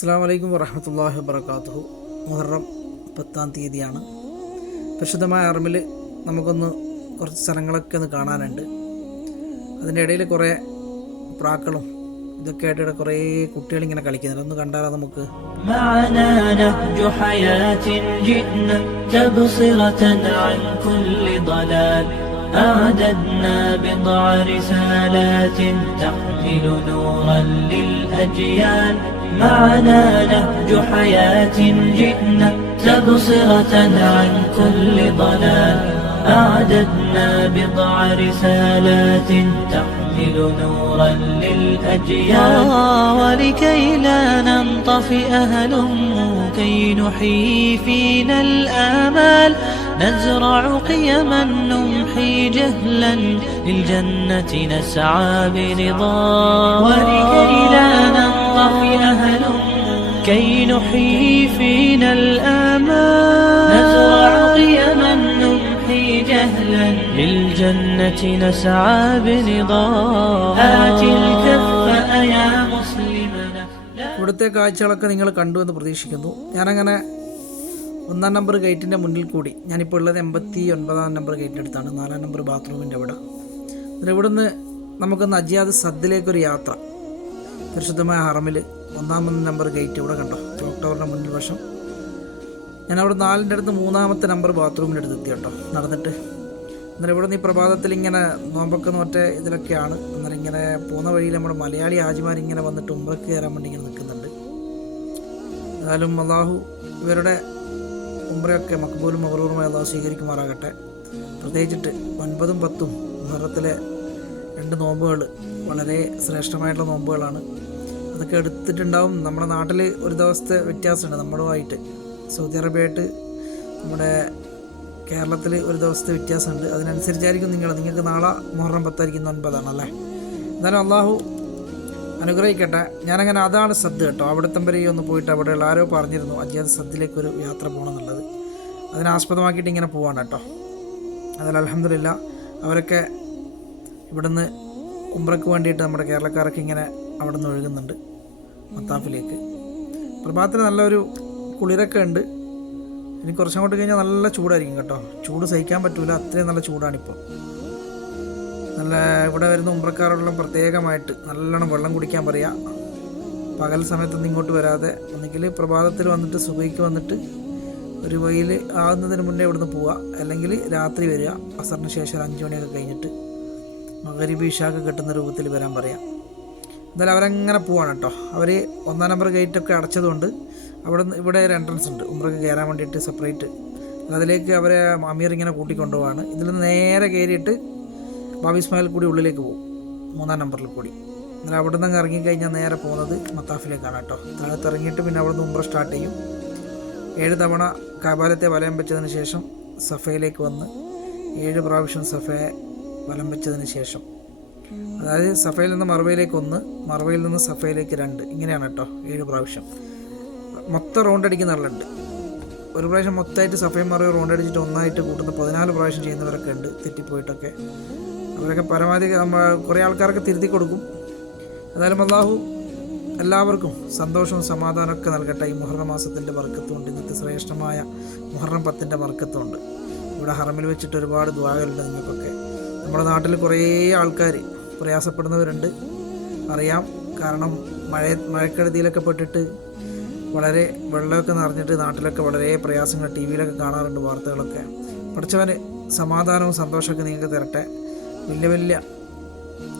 അസ്സലാമു അലൈക്കും വറഹ്മത്തുള്ളാഹി വബറകാതുഹു. മുഹറം 10-ാം തീയതിയാണ്. പരിശുദ്ധമായ ഹറമിൽ നമുക്കൊന്ന് കുറച്ച് സ്ഥലങ്ങളൊക്കെ ഒന്ന് കാണാനുണ്ട്. അതിൻ്റെ ഇടയിൽ കുറേ പ്രാക്കളും ഇതൊക്കെ ആയിട്ട് കുറേ കുട്ടികളിങ്ങനെ കളിക്കുന്നുണ്ട്. ഒന്ന് കണ്ടാലോ നമുക്ക്. أعددنا بضع رسالات تحمل نورا للأجيال معنا نهج حياة جئنا تبصرة عن كل ضلال أعددنا بضع رسالات تحمل نورا للأجيال ولكي لا ننطفئ هلموا كي نحيي فينا الآمال نزرع قيما نمحي جهلا للجنة نسعى برضا ولكي لا ننطفئ هلموا كي نحيي فينا الآمال نزرع قيما نمحي جهلا للجنة نسعى برضا آت الكف يا مسلمنا. ഇവിടുത്തെ കാഴ്ചകളൊക്കെ നിങ്ങൾ കണ്ടു എന്ന് പ്രതീക്ഷിക്കുന്നു. ഞാനങ്ങനെ 1-ാം നമ്പർ ഗേറ്റിൻ്റെ മുന്നിൽ കൂടി, ഞാനിപ്പോൾ ഉള്ളത് 89-ാം നമ്പർ ഗേറ്റിൻ്റെ അടുത്താണ്, 4-ാം നമ്പർ ബാത്റൂമിൻ്റെ അവിടെ. ഇവിടുന്ന് നമുക്കൊന്ന് അജിയാദ് സദ്ദിലേക്കൊരു യാത്ര. പരിശുദ്ധമായ ഹറമിൽ 1-ാം നമ്പർ ഗേറ്റ് ഇവിടെ കണ്ടോ, ക്ലോക്ക് ടവറിൻ്റെ മുന്നിൽ വശം. ഞാൻ അവിടെ 4-ൻ്റെ അടുത്ത് 3-ാമത്തെ നമ്പർ ബാത്റൂമിൻ്റെ അടുത്ത് എത്തി കേട്ടോ, നടന്നിട്ട്. അന്നേരം ഇവിടെ നിന്ന് ഈ പ്രഭാതത്തിൽ ഇങ്ങനെ നോമ്പൊക്കെ നോറ്റ ഇതിലൊക്കെയാണ്. അന്നേരം ഇങ്ങനെ പോകുന്ന വഴിയിൽ നമ്മുടെ മലയാളി ഹാജിമാരിങ്ങനെ വന്നിട്ട് ഉംറയ്ക്ക് കയറാൻ വേണ്ടി ഇങ്ങനെ നിൽക്കുന്നുണ്ട്. എന്നാലും അള്ളാഹു ഇവരുടെ ഉംറയൊക്കെ മക്ബൂലും മബ്റൂറുമായി അള്ളാഹു സ്വീകരിക്കുമാറാകട്ടെ. പ്രത്യേകിച്ചിട്ട് 9-ഉം 10-ഉം മുഹറത്തിലെ 2 നോമ്പുകൾ വളരെ ശ്രേഷ്ഠമായിട്ടുള്ള നോമ്പുകളാണ്. അതൊക്കെ എടുത്തിട്ടുണ്ടാവും. നമ്മുടെ നാട്ടിൽ ഒരു ദിവസത്തെ വ്യത്യാസമുണ്ട് നമ്മളുമായിട്ട്. സൗദി അറേബ്യയായിട്ട് നമ്മുടെ കേരളത്തിൽ ഒരു ദിവസത്തെ വ്യത്യാസമുണ്ട്. അതിനനുസരിച്ചായിരിക്കും നിങ്ങൾക്ക് നാളെ മുഹറം 10 9-ആണല്ലേ. എന്നാലും അള്ളാഹു അനുഗ്രഹിക്കട്ടെ. ഞാനങ്ങനെ അതാണ് സദ് കേട്ടോ. അവിടുത്തെ വരെ ഒന്ന് പോയിട്ട് അവിടെയുള്ള ആരോ പറഞ്ഞിരുന്നു അജിയാദ് സദ്ദിലേക്കൊരു യാത്ര പോകണം എന്നുള്ളത്. അതിനാസ്പദമാക്കിയിട്ട് ഇങ്ങനെ പോവാണ് കേട്ടോ. അതിൽ അൽഹംദുലില്ലാ അവരൊക്കെ ഇവിടുന്ന് ഉംറയ്ക്ക് വേണ്ടിയിട്ട് നമ്മുടെ കേരളക്കാരൊക്കെ ഇങ്ങനെ അവിടെ നിന്ന് ഒഴുകുന്നുണ്ട് മത്താഫിലേക്ക്. പ്രഭാതത്തിൽ നല്ലൊരു കുളിരൊക്കെ ഉണ്ട്. ഇനി കുറച്ചങ്ങോട്ട് കഴിഞ്ഞാൽ നല്ല ചൂടായിരിക്കും കേട്ടോ. ചൂട് സഹിക്കാൻ പറ്റൂല, അത്രയും നല്ല ചൂടാണിപ്പോൾ. നല്ല ഇവിടെ വരുന്ന ഉംറക്കാരോടെല്ലാം പ്രത്യേകമായിട്ട് നല്ലോണം വെള്ളം കുടിക്കാൻ പറയുക. പകൽ സമയത്തൊന്നും ഇങ്ങോട്ട് വരാതെ ഒന്നുകിൽ പ്രഭാതത്തിൽ വന്നിട്ട് സുബഹിക്ക് വന്നിട്ട് ഒരു വെയിൽ ആകുന്നതിന് മുന്നേ ഇവിടുന്ന് പോവുക, അല്ലെങ്കിൽ രാത്രി വരിക. അസറിന് ശേഷം 5 മണിയൊക്കെ കഴിഞ്ഞിട്ട് മഗ്‌രിബ് ഇശാക്ക് കിട്ടുന്ന രൂപത്തിൽ വരാൻ പറയാം. എന്തായാലും അവരങ്ങനെ പോവാണ് കേട്ടോ. അവർ 1-ാം നമ്പർ ഗേറ്റൊക്കെ അടച്ചതുകൊണ്ട് ഇവിടെ ഒരു എൻട്രൻസ് ഉണ്ട് ഉംറയ്ക്ക് കയറാൻ വേണ്ടിയിട്ട് സെപ്പറേറ്റ്. അതിലേക്ക് അവരെ അമീർ ഇങ്ങനെ കൂട്ടിക്കൊണ്ടുപോവാണ്. ഇതിൽ നിന്ന് നേരെ കയറിയിട്ട് ബാബി ഇസ്മായിൽ കൂടി ഉള്ളിലേക്ക് പോകും, 3-ാം നമ്പറിൽ കൂടി. എന്നാൽ അവിടെ നിന്ന് ഇറങ്ങിക്കഴിഞ്ഞാൽ നേരെ പോകുന്നത് മത്താഫിലേക്കാണ് കേട്ടോ. താഴത്ത് ഇറങ്ങിയിട്ട് പിന്നെ അവിടെ നിന്ന് ഉംറ സ്റ്റാർട്ട് ചെയ്യും. 7 തവണ കഅബത്തെ വലയം വെച്ചതിന് ശേഷം സഫയിലേക്ക് വന്ന് 7 പ്രാവശ്യം സഫയെ വലം വെച്ചതിന് ശേഷം, അതായത് സഫയിൽ നിന്ന് മർവയിലേക്ക് 1, മർവയിൽ നിന്ന് സഫയിലേക്ക് 2, ഇങ്ങനെയാണ് കേട്ടോ 7 പ്രാവശ്യം. മൊത്തം റൗണ്ട് അടിക്കുന്ന ആളുണ്ട്. ഒരു പ്രാവശ്യം മൊത്തമായിട്ട് സഫയും മറവ് റൗണ്ട് അടിച്ചിട്ട് ഒന്നായിട്ട് കൂട്ടുന്ന 14 പ്രാവശ്യം ചെയ്യുന്നവരൊക്കെ ഉണ്ട്, തെറ്റിപ്പോയിട്ടൊക്കെ. അവരൊക്കെ പരമാവധി കുറേ ആൾക്കാരൊക്കെ തിരുത്തി കൊടുക്കും. ഏതായാലും അള്ളാഹു എല്ലാവർക്കും സന്തോഷവും സമാധാനമൊക്കെ നൽകട്ടെ. ഈ മുഹറം മാസത്തിൻ്റെ ബർക്കത്തുണ്ട്, ഇന്നത്തെ ശ്രേഷ്ഠമായ മുഹറം 10-ൻ്റെ ബർക്കത്തുണ്ട്. ഇവിടെ ഹറമിൽ വെച്ചിട്ട് ഒരുപാട് ദുആകളുണ്ട് നിങ്ങൾക്കൊക്കെ. നമ്മുടെ നാട്ടിൽ കുറേ ആൾക്കാർ പ്രയാസപ്പെടുന്നവരുണ്ട്, അറിയാം. കാരണം മഴക്കെടുതിയിലൊക്കെ പെട്ടിട്ട് വളരെ വെള്ളമൊക്കെ നിറഞ്ഞിട്ട് നാട്ടിലൊക്കെ വളരെ പ്രയാസങ്ങൾ TV-യിലൊക്കെ കാണാറുണ്ട്, വാർത്തകളൊക്കെ. പഠിച്ചവന് സമാധാനവും സന്തോഷമൊക്കെ നിങ്ങൾക്ക് തരട്ടെ. വലിയ വലിയ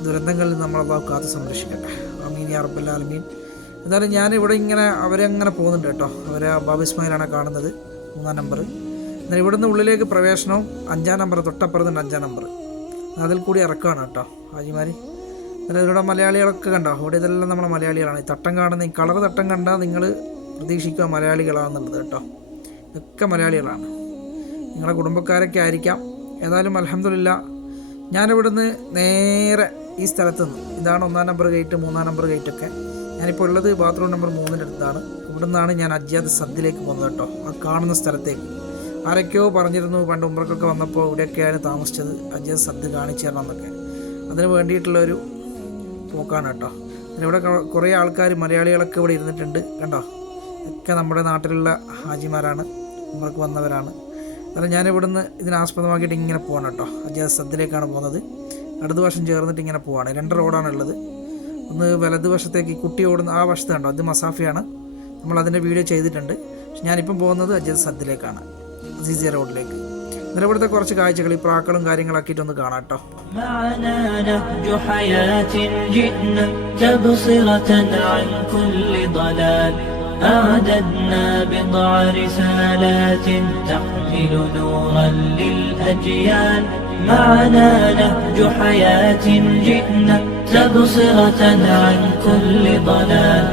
ദുരന്തങ്ങളിൽ നമ്മൾ അള്ളാഹു കാത്ത് സംരക്ഷിക്കട്ടെ. ആമീൻ യാ റബ്ബൽ ആലമീൻ. എന്തായാലും ഞാനിവിടെ ഇങ്ങനെ അവരങ്ങനെ പോകുന്നുണ്ട് കേട്ടോ. അവരെ ബാബി ഇസ്മായിലാണ് കാണുന്നത്, 3-ാം നമ്പർ. എന്നാൽ ഇവിടുന്ന് ഉള്ളിലേക്ക് പ്രവേശനവും 5-ാം നമ്പർ തൊട്ടപ്പുറത്തുണ്ട് 5-ാം നമ്പർ. അതിൽ കൂടി ഇറക്കുകയാണ് കേട്ടോ ഹാജിമാർ. എന്നാൽ ഇവിടെ മലയാളികളൊക്കെ കണ്ടോ, ഇവിടെ ഇതെല്ലാം നമ്മുടെ മലയാളികളാണ്. ഈ തട്ടം കാണുന്ന ഈ കളർ തട്ടം കണ്ടാൽ നിങ്ങൾ പ്രതീക്ഷിക്കുക മലയാളികളാണെന്നുള്ളത് കേട്ടോ. ഇതൊക്കെ മലയാളികളാണ്, നിങ്ങളുടെ കുടുംബക്കാരൊക്കെ ആയിരിക്കാം. ഏതായാലും അൽഹംദുലില്ലാ ഞാനിവിടുന്ന് നേരെ ഈ സ്ഥലത്ത് നിന്ന്, ഇതാണ് 1-ാം നമ്പർ ഗേറ്റ്, 3-ാം നമ്പർ ഗേറ്റൊക്കെ. ഞാനിപ്പോൾ ഉള്ളത് ബാത്റൂം നമ്പർ 3-ൻ്റെ അടുത്താണ്. ഇവിടെ നിന്നാണ് ഞാൻ അജിയാദ് സദ്ദിലേക്ക് പോകുന്നത് കേട്ടോ, ആ കാണുന്ന സ്ഥലത്തേക്ക്. ആരൊക്കെയോ പറഞ്ഞിരുന്നു പണ്ട് ഉംറക്കൊക്കെ വന്നപ്പോൾ ഇവിടെയൊക്കെയാണ് താമസിച്ചത്, അജിയാദ് സദ്ദ് കാണിച്ചു തരണം എന്നൊക്കെ. അതിന് വേണ്ടിയിട്ടുള്ളൊരു പോക്കാണ് കേട്ടോ. ഇവിടെ കുറേ ആൾക്കാർ മലയാളികളൊക്കെ ഇവിടെ ഇരുന്നിട്ടുണ്ട് കണ്ടോ. ഒക്കെ നമ്മുടെ നാട്ടിലുള്ള ഹാജിമാരാണ്, നമ്മൾക്ക് വന്നവരാണ്. അന്നേരം ഞാനിവിടുന്ന് ഇതിനാസ്പദമാക്കിയിട്ട് ഇങ്ങനെ പോകണം കേട്ടോ. അജാദ് സദ്ദിലേക്കാണ് പോകുന്നത്. ഇടതുവശം ചേർന്നിട്ട് ഇങ്ങനെ പോവാണ്. 2 റോഡാണുള്ളത്. ഒന്ന് വലതുവശത്തേക്ക് കുട്ടി ഓടുന്ന ആ വശത്ത് കണ്ടോ, അത് മസാഫിയാണ്. നമ്മളതിൻ്റെ വീഡിയോ ചെയ്തിട്ടുണ്ട്. പക്ഷെ ഞാനിപ്പം പോകുന്നത് അജാദ് സദ്ദിലേക്കാണ്, അസീസിയ റോഡിലേക്ക്. അന്നേരം ഇവിടുത്തെ കുറച്ച് കാഴ്ചകൾ ഈ പ്രാക്കളും കാര്യങ്ങളാക്കിയിട്ടൊന്ന് കാണാം കേട്ടോ. معنا نهج حياة جئنا تبصرة عن كل ضلال أعددنا بضع رسالات تحمل نورا للأجيال معنا نهج حياة جئنا تبصرة عن كل ضلال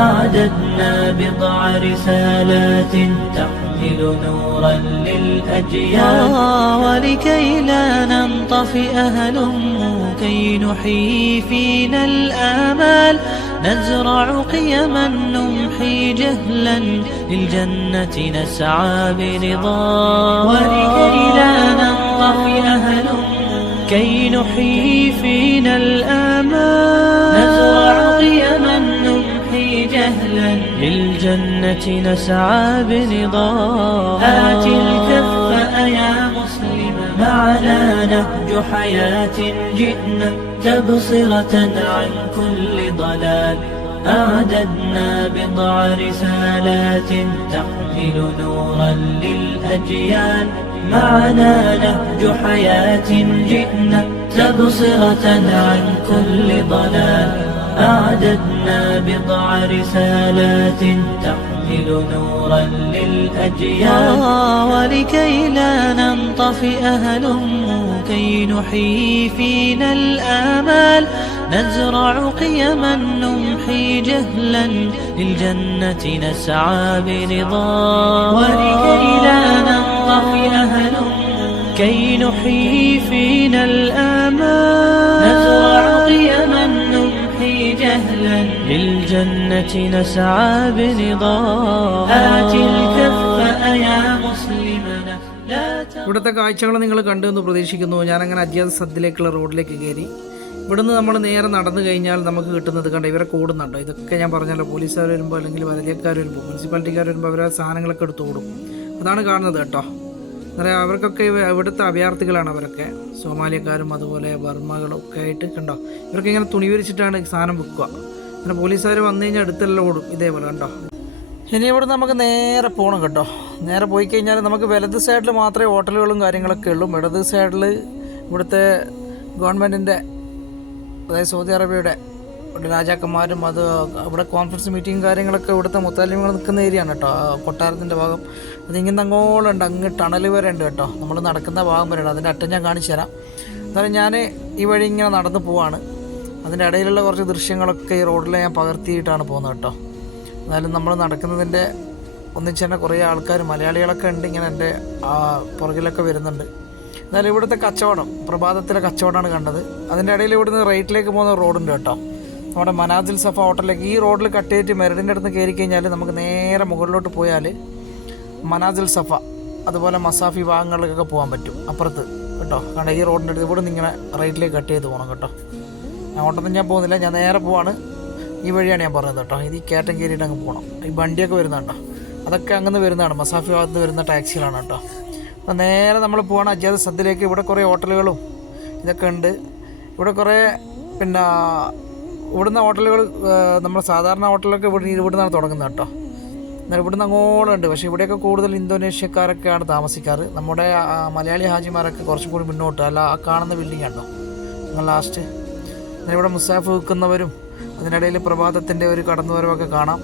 أعددنا بضع رسالات تحمل نورا للأجيال ولكي لا ننطفئ هلموا كي نحيي فينا الآمال نزرع قيما نمحي جهلا للجنة نسعى برضا ولكي لا ننطفئ هلموا كي نحيي فينا الآمال نزرع قيما نمحي جهلا للجنة نسعى برضا آت الكف يا مسلم معنا نهج حياة جئنا تبصرة عن كل ضلال أعددنا بضع رسالات تحمل نورا للأجيال معنا نهج حياة جئنا تبصرة عن كل ضلال أعددنا بضع رسالات تحمل نورا للأجيال ولكي لا ننطفئ هلموا كي نحيي فينا الآمال نزرع قيما نمحي جهلا للجنة نسعى برضا ولكي لا ننطفئ هلموا كي نحيي فينا الآمال نزرع قيما نمحي جهلا للجنة نسعى برضا آت الكف يا مسلمنا لا ഇവിടുത്തെ കാഴ്ചകൾ നിങ്ങൾ കണ്ടു എന്ന് പ്രതീക്ഷിക്കുന്നു. ഞാനങ്ങനെ അജാദ് സദ്ദിലേക്കുള്ള റോഡിലേക്ക് കയറി. ഇവിടുന്ന് നമ്മൾ നേരെ നടന്നു കഴിഞ്ഞാൽ നമുക്ക് കിട്ടുന്നത് കണ്ട ഇവരെ കൂടുന്നുണ്ടോ. ഇതൊക്കെ ഞാൻ പറഞ്ഞല്ലോ, പോലീസുകാർ വരുമ്പോൾ അല്ലെങ്കിൽ വലതിയക്കാർ വരുമ്പോൾ മുനിസിപ്പാലിറ്റിക്കാർ വരുമ്പോൾ അവരെ സാധനങ്ങളൊക്കെ എടുത്ത് ഓടും. അതാണ് കാണുന്നത് കേട്ടോ. അന്നേരം അവർക്കൊക്കെ ഇവിടുത്തെ അഭയാർത്ഥികളാണ്. അവരൊക്കെ സോമാലിയക്കാരും അതുപോലെ ബർമ്മകളും ഒക്കെ ആയിട്ട് കണ്ടോ. ഇവർക്ക് ഇങ്ങനെ തുണി വിരിച്ചിട്ടാണ് സാധനം വിൽക്കുക. അങ്ങനെ പോലീസുകാർ വന്നു കഴിഞ്ഞാൽ അടുത്തെല്ലാം ഓടും ഇതേപോലെ കണ്ടോ. ഇനി ഇവിടെ നമുക്ക് നേരെ പോകണം കേട്ടോ. നേരെ പോയി കഴിഞ്ഞാൽ നമുക്ക് വലത് സൈഡിൽ മാത്രമേ ഹോട്ടലുകളും കാര്യങ്ങളൊക്കെ ഉള്ളൂ. ഇടത് സൈഡിൽ ഇവിടുത്തെ ഗവൺമെൻറ്റിൻ്റെ, അതായത് സൗദി അറേബ്യയുടെ രാജാക്കന്മാരും അത് ഇവിടെ കോൺഫറൻസ് മീറ്റിംഗ് കാര്യങ്ങളൊക്കെ ഇവിടുത്തെ മുത്താലിമുകൾ നിൽക്കുന്ന ഏരിയയാണ് കേട്ടോ. കൊട്ടാരത്തിൻ്റെ ഭാഗം അതിങ്ങനെ അങ്ങോളുണ്ട്, അങ്ങ് ടണൽ വരെ ഉണ്ട് കേട്ടോ. നമ്മൾ നടക്കുന്ന ഭാഗം വരെ ഉണ്ട്. അതിൻ്റെ അറ്റം ഞാൻ കാണിച്ചു തരാം. എന്നാലും ഞാൻ ഈ വഴി ഇങ്ങനെ നടന്നു പോവാണ്. അതിൻ്റെ ഇടയിലുള്ള കുറച്ച് ദൃശ്യങ്ങളൊക്കെ ഈ റോഡിൽ ഞാൻ പകർത്തിയിട്ടാണ് പോകുന്നത് കേട്ടോ. എന്നാലും നമ്മൾ നടക്കുന്നതിൻ്റെ ഒന്നിച്ച് തന്നെ കുറേ ആൾക്കാർ മലയാളികളൊക്കെ ഉണ്ട് ഇങ്ങനെ എൻ്റെ പുറകിലൊക്കെ വരുന്നുണ്ട്. എന്നാലും ഇവിടുത്തെ കച്ചവടം, പ്രഭാതത്തിലെ കച്ചവടമാണ് കണ്ടത്. അതിൻ്റെ ഇടയിൽ ഇവിടുന്ന് റൈറ്റിലേക്ക് പോകുന്ന റോഡുണ്ട് കേട്ടോ. നമ്മുടെ മനാസിൽ സഫ ഹോട്ടലിലേക്ക് ഈ റോഡിൽ കട്ട് ചെയ്തിട്ട് മെറിഡിൻ്റെ അടുത്ത് കയറി കഴിഞ്ഞാൽ നമുക്ക് നേരെ മുകളിലോട്ട് പോയാൽ മനാസിൽ സഫ അതുപോലെ മസാഫി ഭാഗങ്ങളിലേക്കൊക്കെ പോകാൻ പറ്റും അപ്പുറത്ത് കേട്ടോ. കാരണം ഈ റോഡിൻ്റെ അടുത്ത് ഇവിടെ നിന്ന് ഇങ്ങനെ റൈറ്റിലേക്ക് കട്ട് ചെയ്ത് പോകണം കേട്ടോ. അങ്ങോട്ടൊന്നും ഞാൻ പോകുന്നില്ല, ഞാൻ നേരെ പോവാണ്. ഈ വഴിയാണ് ഞാൻ പറഞ്ഞത് കേട്ടോ. ഇത് ഈ കയറ്റം കയറിയിട്ട് അങ്ങ് പോകണം. ഈ വണ്ടിയൊക്കെ വരുന്നുണ്ടോ, അതൊക്കെ അങ്ങനെ വരുന്നതാണ്. മസാഫി ഭാഗത്ത് വരുന്ന ടാക്സികളാണ് കേട്ടോ. അപ്പോൾ നേരെ നമ്മൾ പോവാണ് അജാദ് സദ്ദിലേക്ക്. ഇവിടെ കുറേ ഹോട്ടലുകളും ഇതൊക്കെ ഉണ്ട്. ഇവിടെ കുറേ പിന്നെ ഇവിടുന്ന് ഹോട്ടലുകൾ, നമ്മൾ സാധാരണ ഹോട്ടലൊക്കെ ഇവിടുന്നാണ് തുടങ്ങുന്നത് കേട്ടോ. എന്നാൽ ഇവിടുന്ന് അങ്ങോട്ടുണ്ട്. പക്ഷേ ഇവിടെയൊക്കെ കൂടുതൽ ഇന്തോനേഷ്യക്കാരൊക്കെയാണ് താമസിക്കാറ്. നമ്മുടെ മലയാളി ഹാജിമാരൊക്കെ കുറച്ചും കൂടി മുന്നോട്ട് അല്ല ആ കാണുന്ന ബിൽഡിംഗ് ഉണ്ടോ നിങ്ങൾ ലാസ്റ്റ്. ഇവിടെ മുസാഫ് വിൽക്കുന്നവരും അതിനിടയിൽ പ്രഭാതത്തിൻ്റെ ഒരു കടന്നുവരവൊക്കെ കാണാം.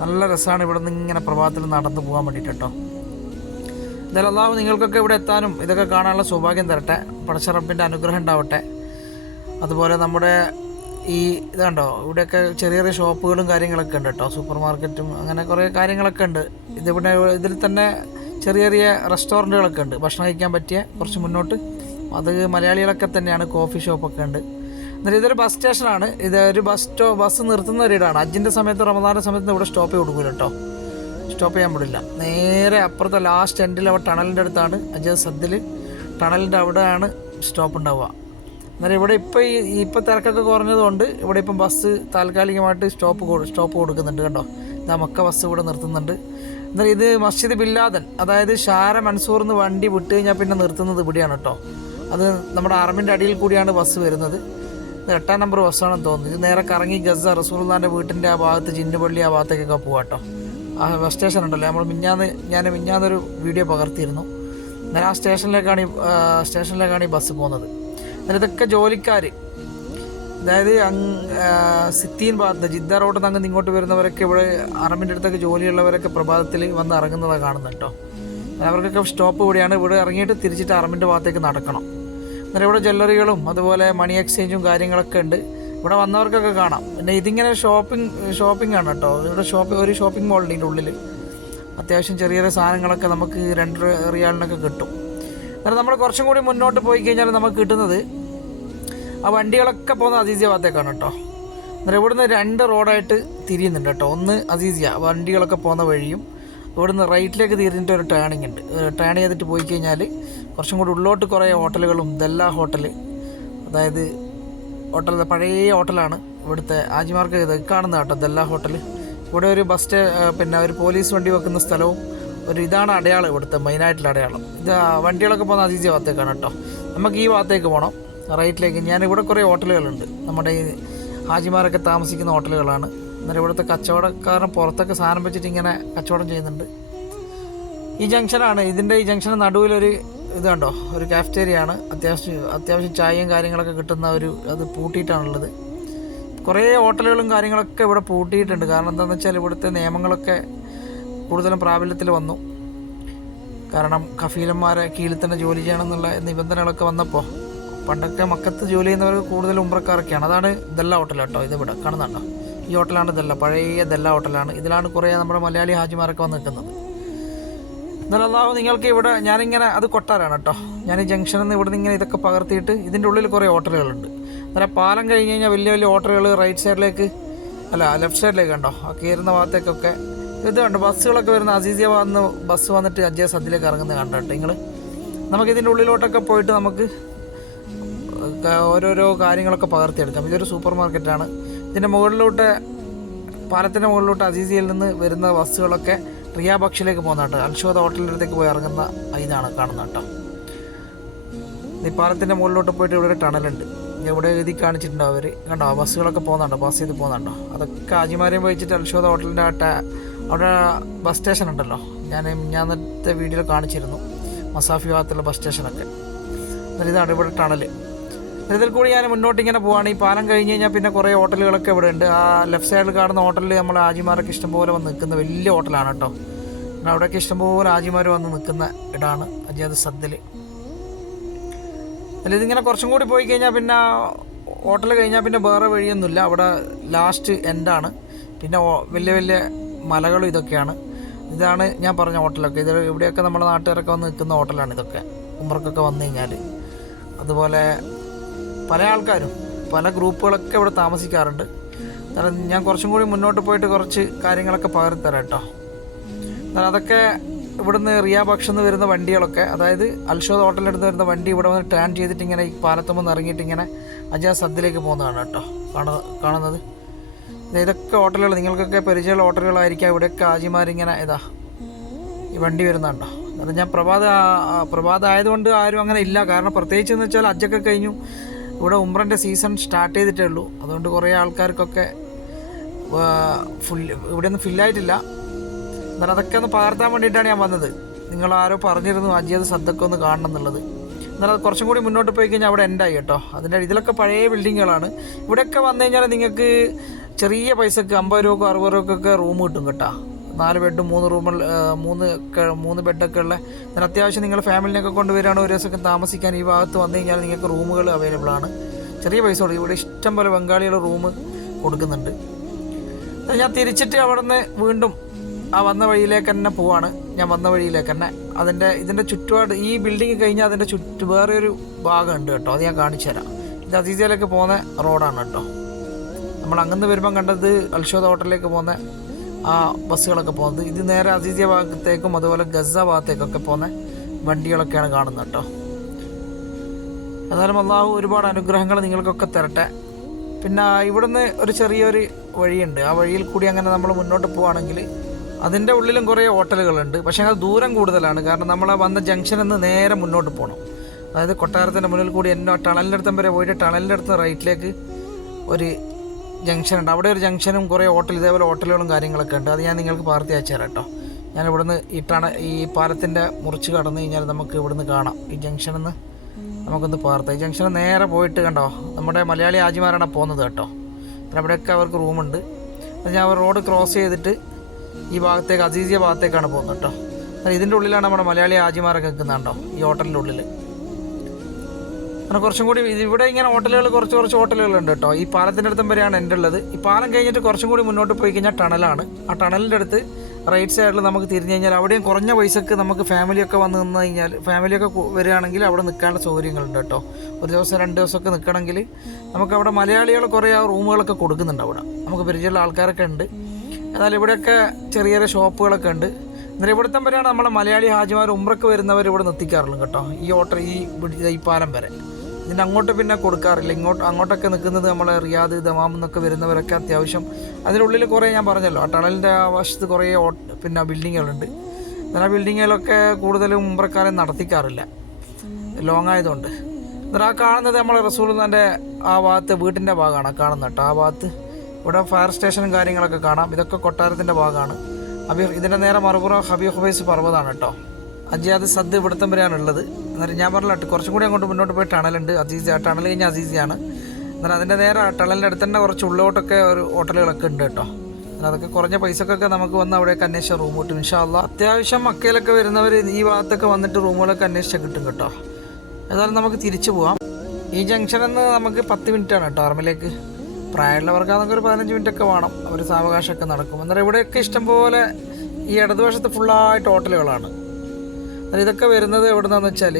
നല്ല രസമാണ് ഇവിടെ നിന്ന് ഇങ്ങനെ പ്രഭാതത്തിൽ നടന്നു പോകാൻ വേണ്ടിയിട്ട് കേട്ടോ. എന്തായാലും അല്ലാഹു നിങ്ങൾക്കൊക്കെ ഇവിടെ എത്താനും ഇതൊക്കെ കാണാനുള്ള സൗഭാഗ്യം തരട്ടെ. പടച്ച റബ്ബിൻ്റെ അനുഗ്രഹം ഉണ്ടാവട്ടെ. അതുപോലെ നമ്മുടെ ഈ ഇതുണ്ടോ, ഇവിടെയൊക്കെ ചെറിയ ചെറിയ ഷോപ്പുകളും കാര്യങ്ങളൊക്കെ ഉണ്ട് കേട്ടോ. സൂപ്പർ മാർക്കറ്റും അങ്ങനെ കുറേ കാര്യങ്ങളൊക്കെ ഉണ്ട്. ഇതിൽ തന്നെ ചെറിയ ചെറിയ റെസ്റ്റോറൻറ്റുകളൊക്കെ ഉണ്ട്, ഭക്ഷണം കഴിക്കാൻ പറ്റിയ കുറച്ച് മുന്നോട്ട്. അത് മലയാളികളൊക്കെ തന്നെയാണ്. കോഫി ഷോപ്പൊക്കെ ഉണ്ട്. എന്നിട്ട് ഇതൊരു ബസ് സ്റ്റേഷനാണ്. ഇത് ഒരു ബസ് നിർത്തുന്ന ഒരിടാണ്. ഹജ്ജിൻ്റെ സമയത്ത് റമദാൻ്റെ സമയത്ത് ഇവിടെ സ്റ്റോപ്പ് കൊടുക്കില്ല കേട്ടോ. സ്റ്റോപ്പ് ചെയ്യാൻ പാടില്ല. നേരെ അപ്പുറത്തെ ലാസ്റ്റ് എൻഡിൽ അവിടെ ടണലിൻ്റെ അടുത്താണ് അജാദ് സദ്ദിൽ. ടണലിൻ്റെ അവിടെയാണ് സ്റ്റോപ്പ് ഉണ്ടാവുക. അന്നേരം ഇവിടെ ഇപ്പോൾ തിരക്കൊക്കെ കുറഞ്ഞതുകൊണ്ട് ഇവിടെ ഇപ്പം ബസ് താൽക്കാലികമായിട്ട് സ്റ്റോപ്പ് കൊടുക്കുന്നുണ്ട് കേട്ടോ. ഇതാ മക്ക ബസ് ഇവിടെ നിർത്തുന്നുണ്ട്. എന്നാൽ ഇത് മസ്ജിദ് ബില്ലാദൻ, അതായത് ഷാര മൻസൂറിന്ന് വണ്ടി വിട്ട് കഴിഞ്ഞാൽ പിന്നെ നിർത്തുന്നത് ഇവിടെയാണ് കേട്ടോ. അത് നമ്മുടെ അറമിൻ്റെ അടിയിൽ കൂടിയാണ് ബസ് വരുന്നത്. ഇത് 8-ാം നമ്പർ ബസ്സാണെന്ന് തോന്നുന്നു. ഇത് നേരെ കറങ്ങി ഗസ റസൂലുള്ളാഹിൻ്റെ വീട്ടിൻ്റെ ആ ഭാഗത്ത് ജിന്നുപള്ളി ആ ഭാഗത്തേക്കൊക്കെ പോകാം കേട്ടോ. ആ ബസ് സ്റ്റേഷൻ ഉണ്ടല്ലോ, നമ്മൾ മിഞ്ഞാന്നൊരു വീഡിയോ പകർത്തിയിരുന്നു. എന്നാൽ ആ സ്റ്റേഷനിലേക്കാണ് ഈ ബസ് പോകുന്നത്. എന്നാൽ ഇതൊക്കെ ജോലിക്കാർ, അതായത് സിത്തീൻ ഭാഗത്ത് ജിദ്ദ റോഡിൽ നിന്ന് അങ്ങ് ഇങ്ങോട്ട് വരുന്നവരൊക്കെ ഇവിടെ അറമിൻ്റെ അടുത്തൊക്കെ ജോലിയുള്ളവരൊക്കെ പ്രഭാതത്തിൽ വന്ന് ഇറങ്ങുന്നതാണ് കാണുന്നത് കേട്ടോ. അവർക്കൊക്കെ സ്റ്റോപ്പ് ഇവിടെയാണ്. ഇവിടെ ഇറങ്ങിയിട്ട് തിരിച്ചിട്ട് അറമിൻ്റെ ഭാഗത്തേക്ക് നടക്കണം. അന്നേരം ഇവിടെ ജ്വല്ലറികളും അതുപോലെ മണി എക്സ്ചേഞ്ചും കാര്യങ്ങളൊക്കെ ഉണ്ട്. ഇവിടെ വന്നവർക്കൊക്കെ കാണാം. പിന്നെ ഇതിങ്ങനെ ഷോപ്പിംഗ് ആണ് കേട്ടോ. ഇവിടെ ഒരു ഷോപ്പിംഗ് മാളുണ്ട് ഇതിൻ്റെ ഉള്ളിൽ. അത്യാവശ്യം ചെറിയ ചെറിയ സാധനങ്ങളൊക്കെ നമുക്ക് 2 റിയാലിനൊക്കെ കിട്ടും. അന്നേരം നമ്മൾ കുറച്ചും കൂടി മുന്നോട്ട് പോയി കഴിഞ്ഞാൽ നമുക്ക് കിട്ടുന്നത് ആ വണ്ടികളൊക്കെ പോകുന്ന അസീസിയ ഭാഗത്തേക്കാണ് കേട്ടോ. അന്നേരം ഇവിടുന്ന് 2 റോഡായിട്ട് തിരിയുന്നുണ്ട് കേട്ടോ. ഒന്ന് അസീസിയ വണ്ടികളൊക്കെ പോകുന്ന വഴിയും ഇവിടുന്ന് റൈറ്റിലേക്ക് തിരിഞ്ഞിട്ട് ഒരു ടേണിംഗ് ഉണ്ട്. ടേൺ ചെയ്തിട്ട് പോയി കഴിഞ്ഞാൽ കുറച്ചും കൂടി ഉള്ളോട്ട് കുറേ ഹോട്ടലുകളും, ദല്ല ഹോട്ടൽ, അതായത് പഴയ ഹോട്ടലാണ് ഇവിടുത്തെ ആജിമാർക്ക് ഇത് കാണുന്ന കേട്ടോ. ദല്ല ഹോട്ടൽ ഇവിടെ ഒരു പിന്നെ ഒരു പോലീസ് വണ്ടി വെക്കുന്ന സ്ഥലവും ഇതാണ് അടയാളം, ഇവിടുത്തെ മെയിനായിട്ടുള്ള അടയാളം. ഇത് വണ്ടികളൊക്കെ പോകുന്ന അസീസിയ ഭാഗത്തേക്കാണ് കേട്ടോ. നമുക്ക് ഈ ഭാഗത്തേക്ക് പോകണം, റൈറ്റിലേക്ക്. ഇവിടെ കുറേ ഹോട്ടലുകളുണ്ട്, നമ്മുടെ ഈ ഹാജിമാരൊക്കെ താമസിക്കുന്ന ഹോട്ടലുകളാണ്. അന്നേരം ഇവിടുത്തെ കച്ചവടക്കാരൻ പുറത്തൊക്കെ സാധനം വെച്ചിട്ട് ഇങ്ങനെ കച്ചവടം ചെയ്യുന്നുണ്ട്. ഈ ജംഗ്ഷനാണ്. ഈ ജംഗ്ഷന് നടുവിലൊരു ഇത് കണ്ടോ, ഒരു കാഫ്റ്റേരിയ ആണ്. അത്യാവശ്യം ചായയും കാര്യങ്ങളൊക്കെ കിട്ടുന്ന അത് പൂട്ടിയിട്ടാണുള്ളത്. കുറേ ഹോട്ടലുകളും കാര്യങ്ങളൊക്കെ ഇവിടെ പൂട്ടിയിട്ടുണ്ട്. കാരണം എന്താണെന്ന് വെച്ചാൽ ഇവിടുത്തെ നിയമങ്ങളൊക്കെ കൂടുതലും പ്രാബല്യത്തിൽ വന്നു. കാരണം കഫീലന്മാരെ കീഴിൽ തന്നെ ജോലി ചെയ്യണം എന്നുള്ള നിബന്ധനകളൊക്കെ വന്നപ്പോൾ പണ്ടൊക്കെ മക്കത്ത് ജോലി ചെയ്യുന്നവർക്ക് കൂടുതൽ ഉംറക്കാരൊക്കെയാണ്. അതാണ് ദല്ല ഹോട്ടൽ കേട്ടോ. ഇതിവിടെ കാണുന്നുണ്ടോ, ഈ ഹോട്ടലാണ് ദല്ല, പഴയ ദല്ല ഹോട്ടലാണ്. ഇതിലാണ് കുറേ നമ്മുടെ മലയാളി ഹാജിമാരൊക്കെ വന്ന് നിൽക്കുന്നത്. എന്നാലും അല്ലാഹു നിങ്ങൾക്ക് ഇവിടെ ഞാനിങ്ങനെ അത് കൊട്ടാരാണ് കേട്ടോ. ഞാൻ ഈ ജംഗ്ഷനിൽ നിന്ന് ഇവിടെ നിന്ന് ഇങ്ങനെ ഇതൊക്കെ പകർത്തിയിട്ട് ഇതിൻ്റെ ഉള്ളിൽ കുറേ ഹോട്ടലുകളുണ്ട്. അന്നേരം പാലം കഴിഞ്ഞ് കഴിഞ്ഞാൽ വലിയ വലിയ ഹോട്ടലുകൾ ലെഫ്റ്റ് സൈഡിലേക്ക് കണ്ടോ, ആ കയറുന്ന ഭാഗത്തേക്കൊക്കെ ഇത് കണ്ടോ ബസ്സുകളൊക്കെ വരുന്ന അസീസിയ ഭാഗത്ത് ബസ് വന്നിട്ട് അജയ സദ്യയിലേക്ക് ഇറങ്ങുന്നത് കണ്ടോ നിങ്ങൾ. നമുക്കിതിൻ്റെ ഉള്ളിലോട്ടൊക്കെ പോയിട്ട് നമുക്ക് ഓരോരോ കാര്യങ്ങളൊക്കെ പകർത്തിയെടുക്കാം. ഇതൊരു സൂപ്പർ മാർക്കറ്റാണ്. ഇതിൻ്റെ മുകളിലോട്ട്, പാലത്തിൻ്റെ മുകളിലോട്ട് അസീസിയയിൽ നിന്ന് വരുന്ന ബസ്സുകളൊക്കെ റിയാ ബക്ഷിലേക്ക് പോകുന്ന കേട്ടോ. അൽഷോദ ഹോട്ടലിൻ്റെ അടുത്തേക്ക് പോയി ഇറങ്ങുന്ന ഇതാണ് കാണുന്നത് കേട്ടോ. ഈ പാലത്തിൻ്റെ മുകളിലോട്ട് പോയിട്ട് ഇവിടെ ഒരു ടണലുണ്ട്. ഇവിടെ എഴുതി കാണിച്ചിട്ടുണ്ടോ അവർ കണ്ടോ, ബസ്സുകളൊക്കെ പോകുന്നുണ്ടോ, ബസ് ചെയ്ത് പോകുന്നുണ്ടോ. അതൊക്കെ ഹാജിമാരെയും വഹിച്ചിട്ട് അൽഷോദ ഹോട്ടലിൻ്റെ അവിടെ ബസ് സ്റ്റേഷൻ ഉണ്ടല്ലോ, ഞാൻ നേരത്തെ വീഡിയോയിൽ കാണിച്ചിരുന്നു, മസാഫി ഭാഗത്തുള്ള ബസ് സ്റ്റേഷനൊക്കെ. എന്നിട്ട് ഇതാണ് ഇവിടെ ടണൽ. ഇതിൽ കൂടി ഞാൻ മുന്നോട്ട് ഇങ്ങനെ പോവാണ്. ഈ പാലം കഴിഞ്ഞ് കഴിഞ്ഞാൽ പിന്നെ കുറേ ഹോട്ടലുകളൊക്കെ ഇവിടെ ഉണ്ട്. ആ ലെഫ്റ്റ് സൈഡിൽ കാണുന്ന ഹോട്ടലിൽ നമ്മൾ ഹാജിമാരൊക്കെ ഇഷ്ടംപോലെ വന്ന് നിൽക്കുന്ന വലിയ ഹോട്ടലാണ് കേട്ടോ. പിന്നെ അവിടെയൊക്കെ ഇഷ്ടംപോലെ ഹാജിമാർ വന്ന് നിൽക്കുന്ന ഇടാണ് അജാദ് സദ്ദൽ. അല്ല ഇതിങ്ങനെ കുറച്ചും കൂടി പോയി കഴിഞ്ഞാൽ പിന്നെ ഹോട്ടൽ കഴിഞ്ഞാൽ പിന്നെ വേറെ വഴിയൊന്നുമില്ല. അവിടെ ലാസ്റ്റ് എൻഡാണ്. പിന്നെ വലിയ വലിയ മലകളും ഇതൊക്കെയാണ്. ഇതാണ് ഞാൻ പറഞ്ഞ ഹോട്ടലൊക്കെ. ഇവിടെയൊക്കെ നമ്മുടെ നാട്ടുകാരൊക്കെ വന്ന് നിൽക്കുന്ന ഹോട്ടലാണ് ഇതൊക്കെ, ഉംറക്കൊക്കെ വന്നു കഴിഞ്ഞാൽ. അതുപോലെ പല ആൾക്കാരും പല ഗ്രൂപ്പുകളൊക്കെ ഇവിടെ താമസിക്കാറുണ്ട്. കാരണം ഞാൻ കുറച്ചും കൂടി മുന്നോട്ട് പോയിട്ട് കുറച്ച് കാര്യങ്ങളൊക്കെ പകർത്തരാം കേട്ടോ. എന്നാൽ അതൊക്കെ ഇവിടുന്ന് റിയാ ബക്ഷിൽ വരുന്ന വണ്ടികളൊക്കെ, അതായത് അൽഷോദ് ഹോട്ടലിൻ്റെ അടുത്ത് വരുന്ന വണ്ടി ഇവിടെ വന്ന് ടേൺ ചെയ്തിട്ട് ഇങ്ങനെ ഈ പാലത്തുമ്പോൾ ഇറങ്ങിയിട്ട് ഇങ്ങനെ അജാദ് സദ്ദിലേക്ക് പോകുന്നതാണ് കേട്ടോ കാണുന്നത്. ഇതൊക്കെ ഹോട്ടലുകൾ, നിങ്ങൾക്കൊക്കെ പരിചയമുള്ള ഹോട്ടലുകളായിരിക്കാം. ഇവിടെയൊക്കെ ഹാജിമാരിങ്ങനെ ഈ വണ്ടി വരുന്നുണ്ടോ. അത് ഞാൻ പ്രഭാത ആയതുകൊണ്ട് ആരും അങ്ങനെ ഇല്ല. കാരണം പ്രത്യേകിച്ച് എന്ന് വെച്ചാൽ ഹജ്ജൊക്കെ കഴിഞ്ഞു, ഇവിടെ ഉംറൻ്റെ സീസൺ സ്റ്റാർട്ട് ചെയ്തിട്ടേ ഉള്ളൂ. അതുകൊണ്ട് കുറേ ആൾക്കാർക്കൊക്കെ ഇവിടെ ഒന്നും ഫില്ലായിട്ടില്ല. എന്നാൽ അതൊക്കെ ഒന്ന് പകർത്താൻ വേണ്ടിയിട്ടാണ് ഞാൻ വന്നത്. നിങ്ങളാരോ പറഞ്ഞിരുന്നു അജീദ് സദ്ദൊക്കെ ഒന്ന് കാണണം എന്നുള്ളത്. എന്നാൽ അത് കുറച്ചും കൂടി മുന്നോട്ട് പോയി കഴിഞ്ഞാൽ അവിടെ എൻഡായി കേട്ടോ. ഇതിലൊക്കെ പഴയ ബിൽഡിങ്ങുകളാണ്. ഇവിടെയൊക്കെ വന്നു കഴിഞ്ഞാൽ നിങ്ങൾക്ക് ചെറിയ പൈസക്ക് 50 രൂപ 60 രൂപക്കൊക്കെ റൂം കിട്ടും കേട്ടോ. 4 ബെഡും 3 റൂമുകൾ 3 ബെഡൊക്കെ ഉള്ള. എന്നാൽ അത്യാവശ്യം നിങ്ങൾ ഫാമിലിനെയൊക്കെ കൊണ്ടുവരികയാണ് ഒരു ദിവസമൊക്കെ താമസിക്കാൻ ഈ ഭാഗത്ത് വന്നു കഴിഞ്ഞാൽ നിങ്ങൾക്ക് റൂമുകൾ അവൈലബിൾ ആണ്. ചെറിയ പൈസ കൊടുക്കും. ഇവിടെ ഇഷ്ടം പോലെ ബംഗാളികൾ റൂം കൊടുക്കുന്നുണ്ട്. ഞാൻ തിരിച്ചിട്ട് അവിടെ നിന്ന് വീണ്ടും ആ വന്ന വഴിയിലേക്ക് തന്നെ പോവാണ്. ഞാൻ വന്ന വഴിയിലേക്ക് തന്നെ ഇതിൻ്റെ ചുറ്റുപാട് ഈ ബിൽഡിങ് കഴിഞ്ഞാൽ അതിൻ്റെ വേറെ ഒരു ഭാഗമുണ്ട് കേട്ടോ. അത് ഞാൻ കാണിച്ചു തരാം. ഇത് അസീസിയയിലേക്ക് പോകുന്ന റോഡാണ് കേട്ടോ. നമ്മൾ അങ്ങനെ വരുമ്പം കണ്ടത് അൽഷോദ ഹോട്ടലിലേക്ക് പോകുന്ന ആ ബസ്സുകളൊക്കെ പോകുന്നത്. ഇത് നേരെ അസീസിയ ഭാഗത്തേക്കും അതുപോലെ ഗസ ഭാഗത്തേക്കൊക്കെ പോകുന്ന വണ്ടികളൊക്കെയാണ് കാണുന്നത് കേട്ടോ. എന്നാലും അള്ളാഹു ഒരുപാട് അനുഗ്രഹങ്ങൾ നിങ്ങൾക്കൊക്കെ തരട്ടെ. പിന്നെ ഇവിടുന്ന് ഒരു ചെറിയൊരു വഴിയുണ്ട്. ആ വഴിയിൽ കൂടി അങ്ങനെ നമ്മൾ മുന്നോട്ട് പോവുകയാണെങ്കിൽ അതിൻ്റെ ഉള്ളിലും കുറേ ഹോട്ടലുകളുണ്ട്. പക്ഷേ അത് ദൂരം കൂടുതലാണ്. കാരണം നമ്മൾ വന്ന ജംഗ്ഷനിൽ നിന്ന് നേരെ മുന്നോട്ട് പോകണം. അതായത് കൊട്ടാരത്തിൻ്റെ മുന്നിൽ കൂടി ടണലിൻ്റെ അടുത്തം വരെ പോയിട്ട് ടണലിൻ്റെ അടുത്ത് റൈറ്റിലേക്ക് ഒരു ജംഗ്ഷൻ ഉണ്ട്. അവിടെ ഒരു ജംഗ്ഷനും കുറേ ഹോട്ടൽ ഇതേപോലെ ഹോട്ടലുകളും കാര്യങ്ങളൊക്കെ ഉണ്ട്. അത് ഞാൻ നിങ്ങൾക്ക് പാർത്തി അയച്ചു തരാം കേട്ടോ. ഞാൻ ഇവിടുന്ന് ഈ പാലത്തിൻ്റെ മുറിച്ച് കടന്നു കഴിഞ്ഞാൽ നമുക്ക് ഇവിടുന്ന് കാണാം. ഈ ജംഗ്ഷനിൽ നിന്ന് നമുക്കൊന്ന് പാർത്ത ഈ ജംഗ്ഷനിൽ നേരെ പോയിട്ട് കണ്ടോ നമ്മുടെ മലയാളി ഹാജിമാരാണ് പോകുന്നത് കേട്ടോ. അവിടെയൊക്കെ അവർക്ക് റൂമുണ്ട്. ഞാൻ അവർ റോഡ് ക്രോസ് ചെയ്തിട്ട് ഈ ഭാഗത്തേക്ക് അസീസിയ ഭാഗത്തേക്കാണ് പോകുന്നത് കേട്ടോ. ഇതിൻ്റെ ഉള്ളിലാണ് നമ്മുടെ മലയാളി ഹാജിമാരൊക്കെ നിൽക്കുന്നുണ്ടോ ഈ ഹോട്ടലിൻ്റെ ഉള്ളിൽ. അങ്ങനെ കുറച്ചും കൂടി ഇവിടെ ഇങ്ങനെ ഹോട്ടലുകൾ കുറച്ച് ഹോട്ടലുകളുണ്ട് കേട്ടോ. ഈ പാലത്തിൻ്റെ അടുത്തും വരെയാണ് എൻ്റെ ഉള്ളത്. ഈ പാലം കഴിഞ്ഞിട്ട് കുറച്ചും കൂടി മുന്നോട്ട് പോയി കഴിഞ്ഞാൽ ടണലാണ്. ആ ടണലിൻ്റെ അടുത്ത് റൈറ്റ് സൈഡിൽ നമുക്ക് തിരിഞ്ഞു കഴിഞ്ഞാൽ അവിടെയും കുറഞ്ഞ പൈസക്ക് നമുക്ക് ഫാമിലിയൊക്കെ വന്ന് നിന്ന് കഴിഞ്ഞാൽ ഫാമിലിയൊക്കെ വരികയാണെങ്കിൽ അവിടെ നിൽക്കാനുള്ള സൗകര്യങ്ങളുണ്ട് കേട്ടോ. ഒരു ദിവസം 2 ദിവസമൊക്കെ നിൽക്കണമെങ്കിൽ നമുക്ക് അവിടെ മലയാളികൾ കുറേ ആ റൂമുകളൊക്കെ കൊടുക്കുന്നുണ്ട്. അവിടെ നമുക്ക് പരിചയമുള്ള ആൾക്കാരൊക്കെ ഉണ്ട്. എന്നാൽ ഇവിടെയൊക്കെ ചെറിയ ചെറിയ ഷോപ്പുകളൊക്കെ ഉണ്ട്. എന്നാലും ഇവിടുത്തെ വരെയാണ് നമ്മളെ മലയാളി ഹാജിമാർ ഉംറയ്ക്ക് വരുന്നവർ ഇവിടെ നിർത്തിക്കാറുള്ളൂ കേട്ടോ. ഈ ഹോട്ടൽ ഈ പാലം വരെ ഇതിൻ്റെ അങ്ങോട്ട് പിന്നെ കൊടുക്കാറില്ല. അങ്ങോട്ടൊക്കെ നിൽക്കുന്നത് നമ്മളെ റിയാദ് ദമാം എന്നൊക്കെ വരുന്നവരൊക്കെ അത്യാവശ്യം അതിനുള്ളിൽ കുറേ ഞാൻ പറഞ്ഞല്ലോ ആ ടണലിൻ്റെ വശത്ത് കുറേ പിന്നെ ബിൽഡിങ്ങുകളുണ്ട്. എന്നാൽ ആ ബിൽഡിങ്ങുകളൊക്കെ കൂടുതലും ഉംറക്കാരെ നടത്തിക്കാറില്ല, ലോങ് ആയതുകൊണ്ട്. എന്നാൽ ആ കാണുന്നത് നമ്മളെ റസൂലുള്ളാഹിൻ്റെ ആ ഭാഗത്ത് വീട്ടിൻ്റെ ഭാഗമാണ് കാണുന്നത് കേട്ടോ. ആ ഭാഗത്ത് ഇവിടെ ഫയർ സ്റ്റേഷനും കാര്യങ്ങളൊക്കെ കാണാം. ഇതൊക്കെ കൊട്ടാരത്തിൻ്റെ ഭാഗമാണ്. ഇതിൻ്റെ നേരെ മറുപുറം ഹബീബ് ഹുബൈസ് പർവ്വതമാണ് കേട്ടോ. അജിയാദ് സദ് ഇവിടുത്തെ വരെയാണ് ഉള്ളത്. എന്നാലും ഞാൻ പറഞ്ഞിട്ട് കുറച്ചും കൂടി അങ്ങോട്ട് മുന്നോട്ട് പോയി ടണലുണ്ട്. ആ ടണൽ കഴിഞ്ഞാൽ അസീസിയാണ്. എന്നാൽ അതിൻ്റെ നേരെ ടണലിൻ്റെ അടുത്ത് തന്നെ കുറച്ച് ഉള്ളോട്ടൊക്കെ ഒരു ഹോട്ടലുകളൊക്കെ ഉണ്ട് കേട്ടോ. അതൊക്കെ കുറഞ്ഞ പൈസക്കൊക്കെ നമുക്ക് വന്ന് അവിടെയൊക്കെ അന്വേഷിച്ച റൂം കിട്ടും ഇൻഷാ അല്ലാഹ്. അത്യാവശ്യം മക്കയിലൊക്കെ വരുന്നവർ ഈ ഭാഗത്തൊക്കെ വന്നിട്ട് റൂമുകളൊക്കെ അന്വേഷിച്ചാൽ കിട്ടും കേട്ടോ. ഏതായാലും നമുക്ക് തിരിച്ചു പോവാം. ഈ ജംഗ്ഷനിൽ നിന്ന് നമുക്ക് 10 മിനിറ്റാണ് കേട്ടോ ആർമിലേക്ക്. പ്രായമുള്ളവർക്ക് അതൊക്കെ ഒരു 15 മിനിറ്റൊക്കെ വേണം. അവർ സാവകാശമൊക്കെ നടക്കും. എന്നാൽ ഇവിടെയൊക്കെ ഇഷ്ടംപോലെ ഈ ഇടതുവശത്ത് ഫുള്ളായിട്ട് ഹോട്ടലുകളാണ്. ഇതൊക്കെ വരുന്നത് എവിടെ നിന്നാന്ന് വെച്ചാൽ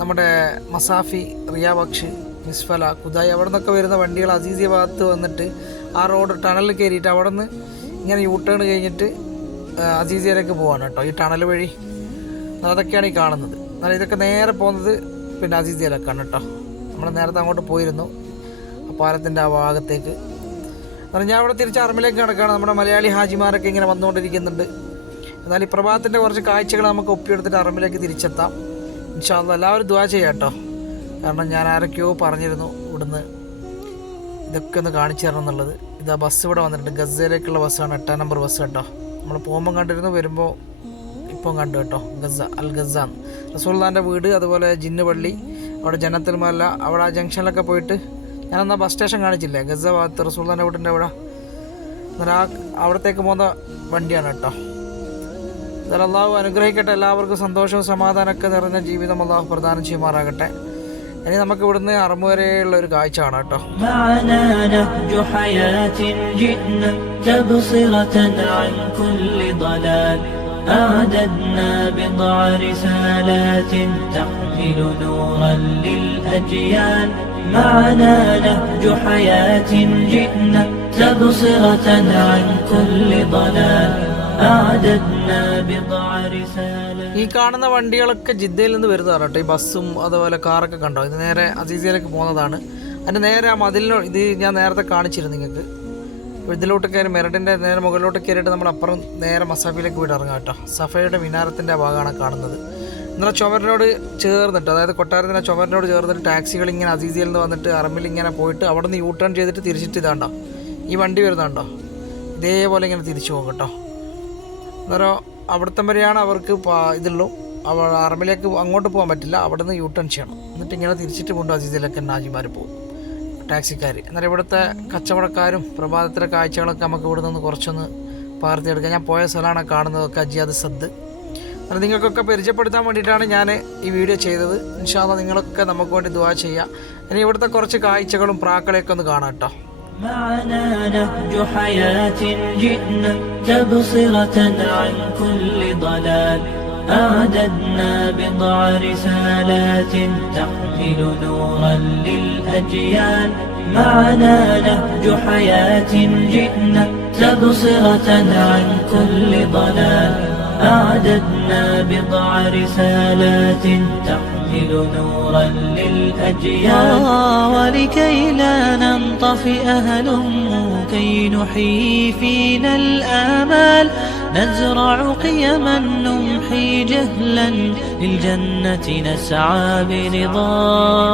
നമ്മുടെ മസാഫി, റിയാബക്ഷ്, മിസ്ഫല, കുദായി അവിടെ നിന്നൊക്കെ വരുന്ന വണ്ടികൾ അസീസിയ ഭാഗത്ത് വന്നിട്ട് ആ റോഡ് ടണലിൽ കയറിയിട്ട് അവിടെ നിന്ന് ഇങ്ങനെ യൂ ടേൺ കഴിഞ്ഞിട്ട് അസീസിയയിലേക്ക് പോവാണ് കേട്ടോ. ഈ ടണൽ വഴി അതൊക്കെയാണ് ഈ കാണുന്നത്. എന്നാൽ ഇതൊക്കെ നേരെ പോകുന്നത് പിന്നെ അസീസിയയിലേക്കാണ് കേട്ടോ. നമ്മൾ നേരത്തെ അങ്ങോട്ട് പോയിരുന്നു ആ പാലത്തിൻ്റെ ആ ഭാഗത്തേക്ക്. എന്നാൽ ഞാൻ അവിടെ തിരിച്ച് അർമിലേക്ക് കിടക്കുകയാണ്. നമ്മുടെ മലയാളി ഹാജിമാരൊക്കെ ഇങ്ങനെ വന്നുകൊണ്ടിരിക്കുന്നുണ്ട്. എന്നാൽ ഈ പ്രഭാതത്തിൻ്റെ കുറച്ച് കാഴ്ചകൾ നമുക്ക് ഒപ്പിയെടുത്തിട്ട് അറമിലേക്ക് തിരിച്ചെത്താം ഇൻഷാ അല്ലാഹ്. എല്ലാവരും ദുആ ചെയ്യാം കേട്ടോ. കാരണം ഞാൻ ആരൊക്കെയോ പറഞ്ഞിരുന്നു ഇവിടുന്ന് ഇതൊക്കെ ഒന്ന് കാണിച്ചു തരണം എന്നുള്ളത്. ഇതാ ബസ് ഇവിടെ വന്നിട്ടുണ്ട്. ഗസയിലേക്കുള്ള ബസ്സാണ്, 8-ാം നമ്പർ ബസ് കേട്ടോ. നമ്മൾ പോകുമ്പോൾ കണ്ടിരുന്നു, വരുമ്പോൾ ഇപ്പം കണ്ടു കേട്ടോ. അൽ ഗസ റസൂലുള്ളാഹിൻ്റെ വീട്, അതുപോലെ ജിന്ന് പള്ളി, അവിടെ ജന്നത്തുൽ മഅല, അവിടെ ആ ജംഗ്ഷനിലൊക്കെ പോയിട്ട് ഞാനെന്നാ ബസ് സ്റ്റേഷൻ കാണിച്ചില്ലേ ഗസ ഭാഗത്ത് റസൂലുള്ളാഹിൻ്റെ വീട്ടിൻ്റെ അവിടെ. എന്നാൽ അവിടത്തേക്ക് പോകുന്ന വണ്ടിയാണ് കേട്ടോ. അള്ളാഹു അനുഗ്രഹിക്കട്ടെ. എല്ലാവർക്കും സന്തോഷവും സമാധാനമൊക്കെ നിറഞ്ഞ ജീവിതം അള്ളാഹു പ്രദാനം ചെയ്യുമാറാകട്ടെ. ഇനി നമുക്ക് ഇവിടുന്ന് അറമു വരെയുള്ള ഒരു കാഴ്ച ആണ് കേട്ടോ. أعددنا بضع رسالات تحمل نورا للأجيال معنا نهج حياة جئنا تبصرة عن كل ضلال أعددنا بضع رسالات. ഈ കാണുന്ന വണ്ടികളൊക്കെ ജിദ്ദയിൽ നിന്ന് വരുന്നതാണ് കേട്ടോ. ഈ ബസ്സും അതുപോലെ കാറൊക്കെ കണ്ടോ. ഇത് നേരെ അസീസിയയിലേക്ക് പോകുന്നതാണ്. അതിൻ്റെ നേരെ ആ മതിലിനോ ഇത് ഞാൻ നേരത്തെ കാണിച്ചിരുന്നു നിങ്ങൾക്ക്. ഇതിലോട്ട് കയറി മെരടിൻ്റെ നേരെ മുകളിലോട്ട് കയറിയിട്ട് നമ്മൾ അപ്പുറം നേരെ മസാഫിയിലേക്ക് പോയിട്ട് ഇറങ്ങാം കേട്ടോ. സഫയുടെ മിനാരത്തിൻ്റെ ഭാഗമാണ് കാണുന്നത്. എന്നാൽ ചുമരിനോട് ചേർന്നിട്ട്, അതായത് കൊട്ടാരത്തിൻ്റെ ചുമരിനോട് ചേർന്നിട്ട് ടാക്സികൾ ഇങ്ങനെ അസീസിയയിൽ നിന്ന് വന്നിട്ട് അറമിൽ ഇങ്ങനെ പോയിട്ട് അവിടെ നിന്ന് യൂ ടേൺ ചെയ്തിട്ട് തിരിച്ചിട്ട് ഇതാണ്ടോ ഈ വണ്ടി വരുന്നുണ്ടോ ഇതേപോലെ ഇങ്ങനെ തിരിച്ചു പോകും കേട്ടോ. അന്നേരം അവിടുത്തെ വരെയാണ് അവർക്ക് ഇതുള്ളൂ. അറമിലേക്ക് അങ്ങോട്ട് പോകാൻ പറ്റില്ല, അവിടെ നിന്ന് യൂ ടേൺ ചെയ്യണം. എന്നിട്ട് ഇങ്ങനെ തിരിച്ചിട്ട് കൊണ്ട് അസീസിയിലേക്ക് ഹാജിമാർ പോകും, ടാക്സിക്കാർ. അന്നേരം ഇവിടുത്തെ കച്ചവടക്കാരും പ്രഭാതത്തിലെ കാഴ്ചകളൊക്കെ നമുക്ക് ഇവിടെ നിന്ന് കുറച്ചൊന്ന് പകർത്തിയെടുക്കാം. ഞാൻ പോയ സ്ഥലമാണ് കാണുന്നതൊക്കെ അജിയാദ് സദ്. അത് നിങ്ങൾക്കൊക്കെ പരിചയപ്പെടുത്താൻ വേണ്ടിയിട്ടാണ് ഞാൻ ഈ വീഡിയോ ചെയ്തത്. ഇൻഷാ അല്ലാഹ് നിങ്ങളൊക്കെ നമുക്ക് വേണ്ടി ദുആ ചെയ്യുക. ഇനി ഇവിടുത്തെ കുറച്ച് കാഴ്ചകളും പ്രാക്കളെയൊക്കെ ഒന്ന് കാണാം കേട്ടോ. معنا نهج حياة جئنا تبصرة عن كل ضلال أعددنا بضع رسالات تحمل نورا للأجيال معنا نهج حياة جئنا تبصرة عن كل ضلال أعددنا بضع رسالات تحمل نورا للأجيال ولكي لا ننطفئ هلموا كي نحيي فينا الآمال نزرع قيما نمحي جهلا للجنة نسعى برضا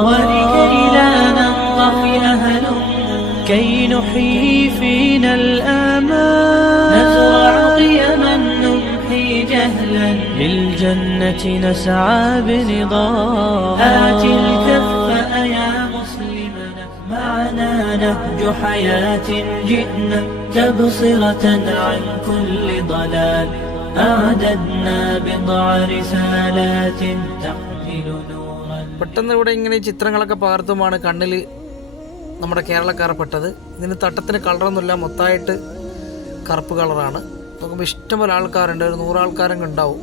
ولكي لا ننطفئ هلموا كي نحيي فينا الآمال نزرع قيما نمحي جهلا للجنة نسعى برضا آت الكف يا مسلمنا معنا نهج حياة جئنا تبصرة عن كل ضلال أعددنا بضع رسالات تحمل نورا. പെട്ടെന്ന് ഇവിടെ ഇങ്ങനെ ഈ ചിത്രങ്ങളൊക്കെ പകർത്തുമാണ് കണ്ണിൽ നമ്മുടെ കേരളക്കാർ പെട്ടത്. ഇതിന് തട്ടത്തിന് കളറൊന്നുമില്ല, മൊത്തമായിട്ട് കറുപ്പ് കളറാണ്. നോക്കുമ്പോൾ ഇഷ്ടംപോലെ ആൾക്കാരുണ്ട്, ഒരു 100 ആൾക്കാരൊക്കെ ഉണ്ടാവും.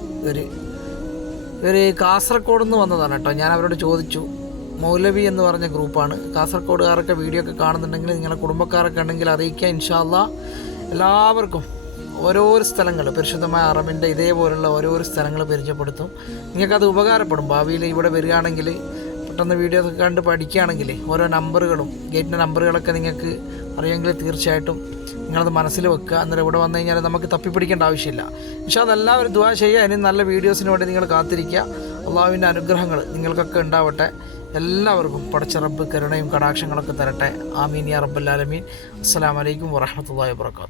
ഇവർ കാസർഗോഡ് നിന്ന് വന്നതാണ് കേട്ടോ. ഞാൻ അവരോട് ചോദിച്ചു. മൗലവി എന്ന് പറഞ്ഞ ഗ്രൂപ്പാണ്. കാസർഗോഡുകാരൊക്കെ വീഡിയോ ഒക്കെ കാണുന്നുണ്ടെങ്കിൽ നിങ്ങളുടെ കുടുംബക്കാരൊക്കെ ഉണ്ടെങ്കിൽ അറിയിക്കുക. ഇൻഷാ അല്ലാ എല്ലാവർക്കും ഓരോരോ സ്ഥലങ്ങൾ പരിശുദ്ധമായ അറബിൻ്റെ ഇതേപോലുള്ള ഓരോരോ സ്ഥലങ്ങൾ പരിചയപ്പെടുത്തും. നിങ്ങൾക്കത് ഉപകാരപ്പെടും. ഭാവിയിൽ ഇവിടെ വരികയാണെങ്കിൽ പെട്ടെന്ന് വീഡിയോ ഒക്കെ കണ്ട് പഠിക്കുകയാണെങ്കിൽ ഓരോ നമ്പറുകളും ഗേറ്റിൻ്റെ നമ്പറുകളൊക്കെ നിങ്ങൾക്ക് അറിയുമെങ്കിൽ തീർച്ചയായിട്ടും നിങ്ങളത് മനസ്സിൽ വെക്കുക. അന്നേരം ഇവിടെ വന്നു കഴിഞ്ഞാൽ നമുക്ക് തപ്പിപ്പിടിക്കേണ്ട ആവശ്യമില്ല. പക്ഷേ അതെല്ലാവരും ദുആ ചെയ്യുക. ഇനി നല്ല വീഡിയോസിന് വേണ്ടി നിങ്ങൾ കാത്തിരിക്കുക. അള്ളാഹുവിൻ്റെ അനുഗ്രഹങ്ങൾ നിങ്ങൾക്കൊക്കെ ഉണ്ടാവട്ടെ. എല്ലാവർക്കും പടച്ച റബ്ബ് കരുണയും കടാക്ഷങ്ങളൊക്കെ തരട്ടെ. ആമീൻ യാ റബ്ബൽ ആലമീൻ. അസ്സലാമു അലൈക്കും വറഹ്മത്തുള്ളാഹി വബറകാതുഹു.